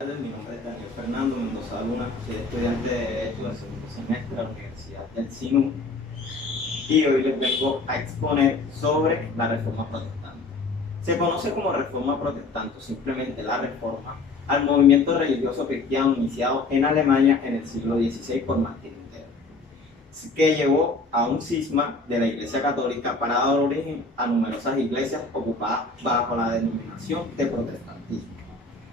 Mi nombre es Daniel Fernando Mendoza Luna, soy estudiante de Derecho del segundo semestre de la Universidad del SINU y hoy les vengo a exponer sobre la Reforma Protestante. Se conoce como Reforma Protestante o simplemente la Reforma al movimiento religioso cristiano iniciado en Alemania en el siglo XVI por Martín Lutero, que llevó a un cisma de la Iglesia Católica para dar origen a numerosas iglesias ocupadas bajo la denominación de protestantismo.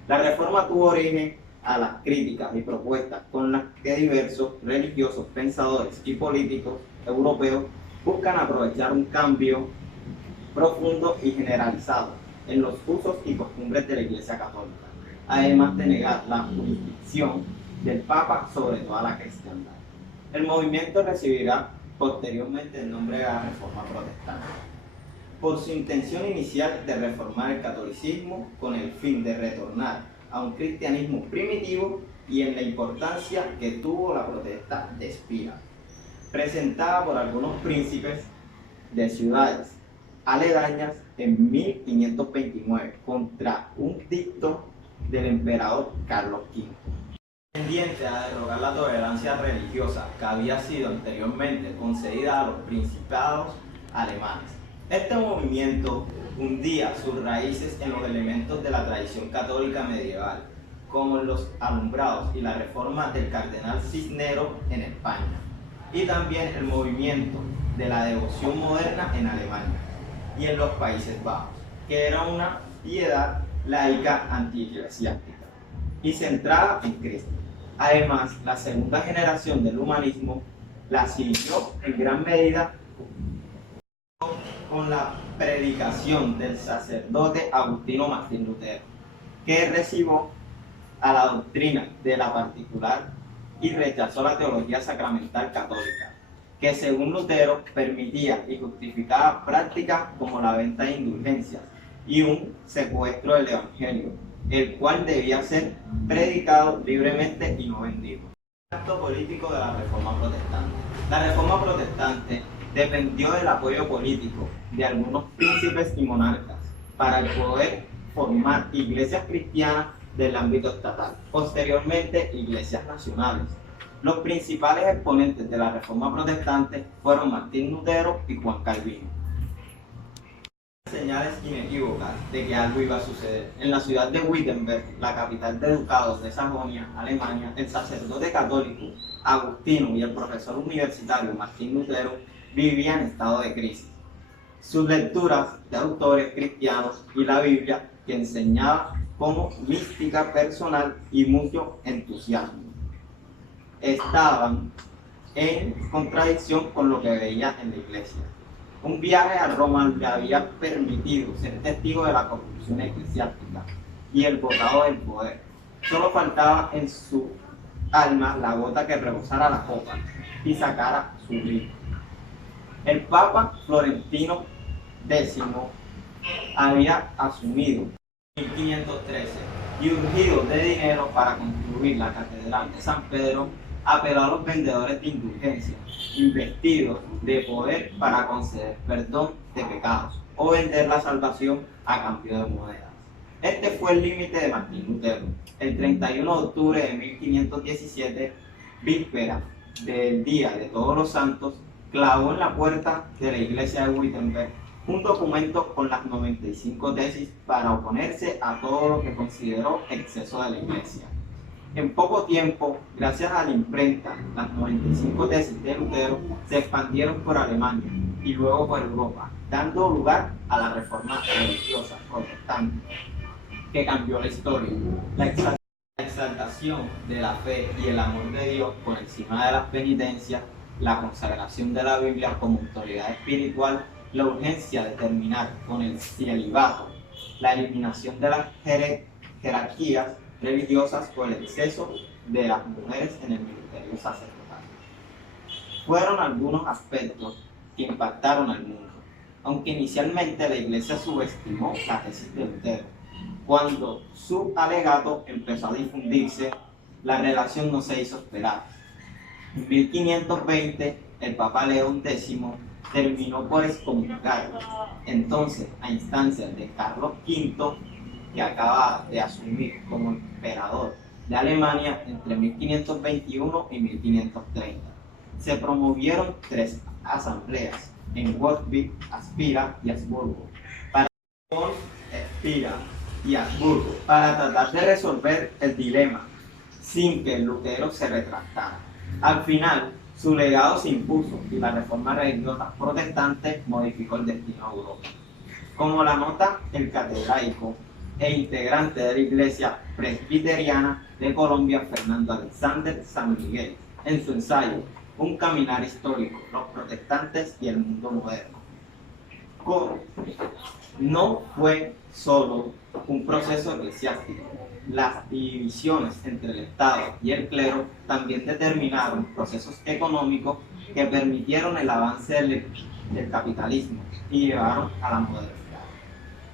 La reforma tuvo origen a las críticas y propuestas con las que diversos religiosos, pensadores y políticos europeos buscan aprovechar un cambio profundo y generalizado en los usos y costumbres de la Iglesia Católica, además de negar la jurisdicción del Papa sobre toda la cristiandad. El movimiento recibirá posteriormente el nombre de la Reforma Protestante por su intención inicial de reformar el catolicismo con el fin de retornar a un cristianismo primitivo y en la importancia que tuvo la protesta de Espira, presentada por algunos príncipes de ciudades aledañas en 1529 contra un dicto del emperador Carlos V, tendiente a derogar la tolerancia religiosa que había sido anteriormente concedida a los principados alemanes. Este movimiento hundía sus raíces en los elementos de la tradición católica medieval, como los alumbrados y la reforma del cardenal Cisneros en España, y también el movimiento de la devoción moderna en Alemania y en los Países Bajos, que era una piedad laica antieclesiástica y centrada en Cristo. Además, la segunda generación del humanismo la siguió en gran medida con la predicación del sacerdote Agustino Martín Lutero, que recibió a la doctrina de la particular y rechazó la teología sacramental católica, que según Lutero permitía y justificaba prácticas como la venta de indulgencias y un secuestro del evangelio, el cual debía ser predicado libremente y no vendido. El acto político de la Reforma Protestante. La Reforma Protestante dependió del apoyo político de algunos príncipes y monarcas para poder formar iglesias cristianas del ámbito estatal, posteriormente iglesias nacionales. Los principales exponentes de la Reforma Protestante fueron Martín Lutero y Juan Calvino. Señales inequívocas de que algo iba a suceder. En la ciudad de Wittenberg, la capital de ducados de Sajonia, Alemania, el sacerdote católico Agustino y el profesor universitario Martín Lutero vivían en estado de crisis. Sus lecturas de autores cristianos y la Biblia, que enseñaba como mística personal y mucho entusiasmo, estaban en contradicción con lo que veía en la iglesia. Un viaje a Roma le había permitido ser testigo de la corrupción eclesiástica y el botado del poder. Solo faltaba en su alma la gota que rebosara la copa y sacara su grito. El Papa Florentino X había asumido en 1513 y urgido de dinero para construir la Catedral de San Pedro, apeló a los vendedores de indulgencias, investidos de poder para conceder perdón de pecados o vender la salvación a cambio de monedas. Este fue el límite de Martín Lutero. El 31 de octubre de 1517, víspera del Día de Todos los Santos, clavó en la puerta de la iglesia de Wittenberg un documento con las 95 tesis para oponerse a todo lo que consideró exceso de la iglesia. En poco tiempo, gracias a la imprenta, las 95 tesis de Lutero se expandieron por Alemania y luego por Europa, dando lugar a la reforma religiosa protestante, que cambió la historia. La exaltación de la fe y el amor de Dios por encima de las penitencias, la consagración de la Biblia como autoridad espiritual, la urgencia de terminar con el celibato, la eliminación de las jerarquías religiosas o el exceso de las mujeres en el ministerio sacerdotal. Fueron algunos aspectos que impactaron al mundo, aunque inicialmente la Iglesia subestimó la tesis de Lutero. Cuando su alegato empezó a difundirse, la relación no se hizo esperar. En 1520, el Papa León X terminó por excomulgarlo. Entonces, a instancias de Carlos V, que acaba de asumir como emperador de Alemania entre 1521 y 1530. Se promovieron 3 asambleas en Worms, Spira y Habsburgo para tratar de resolver el dilema sin que Lutero se retractara. Al final, su legado se impuso y la reforma religiosa protestante modificó el destino de Europa. Como la nota el catedrático e integrante de la Iglesia Presbiteriana de Colombia, Fernando Alexander San Miguel, en su ensayo Un caminar histórico, los protestantes y el mundo moderno. No fue solo un proceso eclesiástico. Las divisiones entre el Estado y el clero también determinaron procesos económicos que permitieron el avance del capitalismo y llevaron a la modernidad.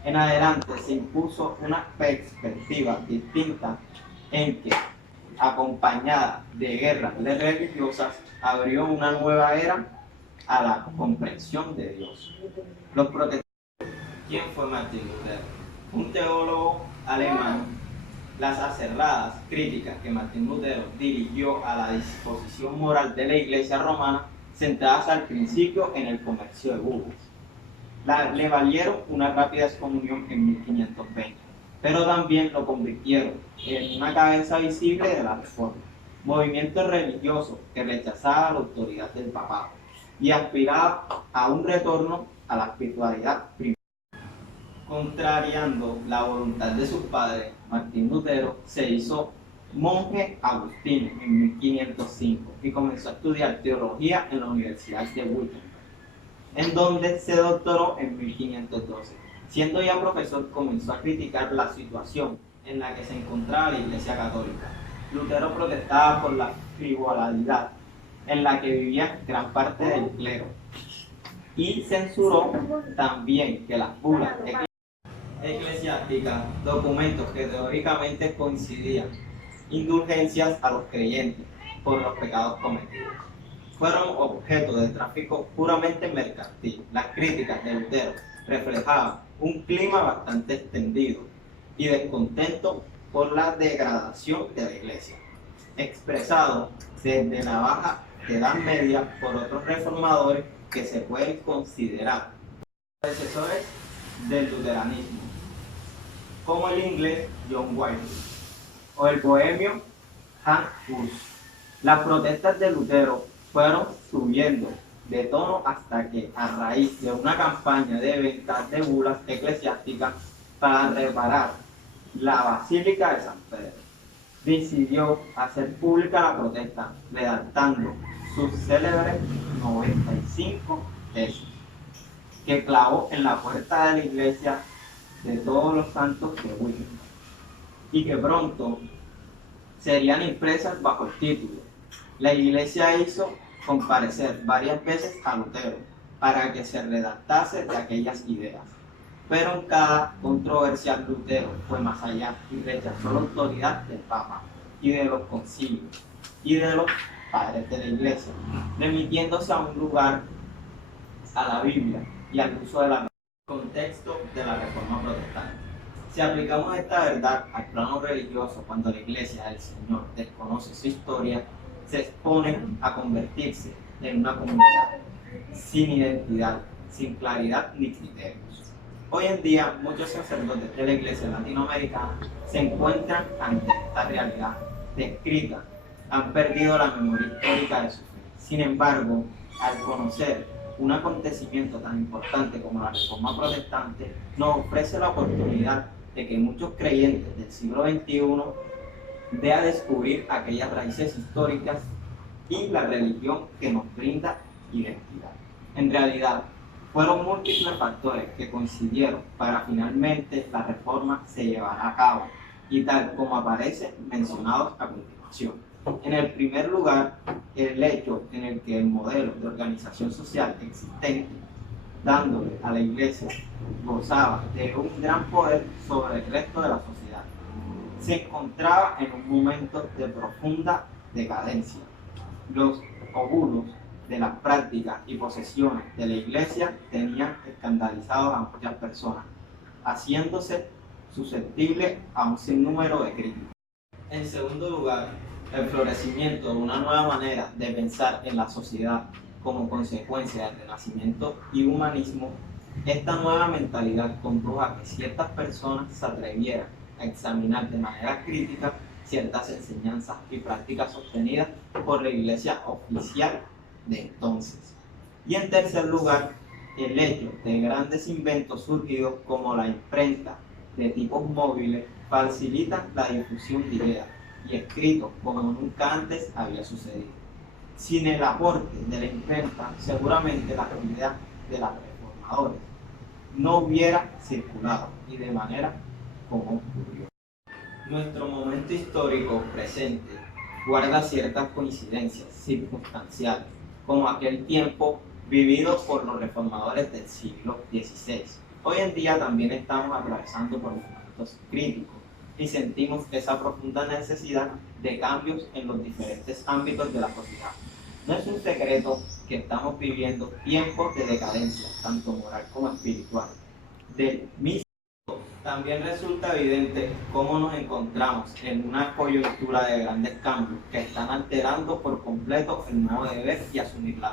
En adelante se impuso una perspectiva distinta en que, acompañada de guerras religiosas, abrió una nueva era a la comprensión de Dios. Los protestantes. ¿Quién fue Martín Lutero? Un teólogo alemán. Las acerradas críticas que Martín Lutero dirigió a la disposición moral de la Iglesia romana, centradas al principio en el comercio de bubos, le valieron una rápida excomunión en 1520, pero también lo convirtieron en una cabeza visible de la Reforma, movimiento religioso que rechazaba la autoridad del papado y aspiraba a un retorno a la espiritualidad primitiva. Contrariando la voluntad de sus padres, Martín Lutero se hizo monje agustino en 1505 y comenzó a estudiar teología en la Universidad de Wittenberg, en donde se doctoró en 1512. Siendo ya profesor, comenzó a criticar la situación en la que se encontraba la Iglesia Católica. Lutero protestaba por la frivolidad en la que vivía gran parte del clero y censuró también que las bulas eclesiásticas, documentos que teóricamente coincidían, indulgencias a los creyentes por los pecados cometidos, fueron objeto de tráfico puramente mercantil. Las críticas de Lutero reflejaban un clima bastante extendido y descontento por la degradación de la Iglesia, expresado desde la Baja Edad Media por otros reformadores que se pueden considerar predecesores del luteranismo, como el inglés John Wycliffe o el bohemio Hans Hus. Las protestas de Lutero fueron subiendo de tono hasta que, a raíz de una campaña de ventas de bulas eclesiásticas para reparar la Basílica de San Pedro, decidió hacer pública la protesta, redactando sus célebres 95 tesis, que clavó en la puerta de la iglesia de Todos los Santos de Wittenberg, y que pronto serían impresas bajo el título. La iglesia hizo comparecer varias veces a Lutero para que se redactase de aquellas ideas, pero en cada controversia Lutero fue más allá y rechazó la autoridad del Papa y de los concilios y de los padres de la iglesia, remitiéndose a un lugar a la Biblia y al uso de la contexto de la Reforma Protestante. Si aplicamos esta verdad al plano religioso, cuando la Iglesia del Señor desconoce su historia, se expone a convertirse en una comunidad sin identidad, sin claridad ni criterios. Hoy en día, muchos sacerdotes de la Iglesia latinoamericana se encuentran ante esta realidad descrita, han perdido la memoria histórica de su fe. Sin embargo, al conocer un acontecimiento tan importante como la Reforma Protestante, nos ofrece la oportunidad de que muchos creyentes del siglo XXI vean descubrir aquellas raíces históricas y la religión que nos brinda identidad. En realidad, fueron múltiples factores que coincidieron para finalmente la reforma se llevara a cabo, y tal como aparece mencionados a continuación. En el primer lugar, el hecho en el que el modelo de organización social existente, dándole a la Iglesia, gozaba de un gran poder sobre el resto de la sociedad, se encontraba en un momento de profunda decadencia. Los óvulos de las prácticas y posesiones de la Iglesia tenían escandalizados a muchas personas, haciéndose susceptible a un sinnúmero de críticas. En segundo lugar, el florecimiento de una nueva manera de pensar en la sociedad como consecuencia del Renacimiento y humanismo. Esta nueva mentalidad condujo a que ciertas personas se atrevieran a examinar de manera crítica ciertas enseñanzas y prácticas sostenidas por la Iglesia oficial de entonces. Y en tercer lugar, el hecho de grandes inventos surgidos como la imprenta de tipos móviles facilita la difusión de ideas y escritos como nunca antes había sucedido. Sin el aporte de la imprenta, seguramente las ideas de los reformadores no hubiera circulado y de manera como ocurrió. Nuestro momento histórico presente guarda ciertas coincidencias circunstanciales, como aquel tiempo vivido por los reformadores del siglo XVI. Hoy en día también estamos atravesando por momentos críticos y sentimos esa profunda necesidad de cambios en los diferentes ámbitos de la sociedad. No es un secreto que estamos viviendo tiempos de decadencia, tanto moral como espiritual. Del mismo también resulta evidente cómo nos encontramos en una coyuntura de grandes cambios que están alterando por completo el modo de ver y asumir la vida.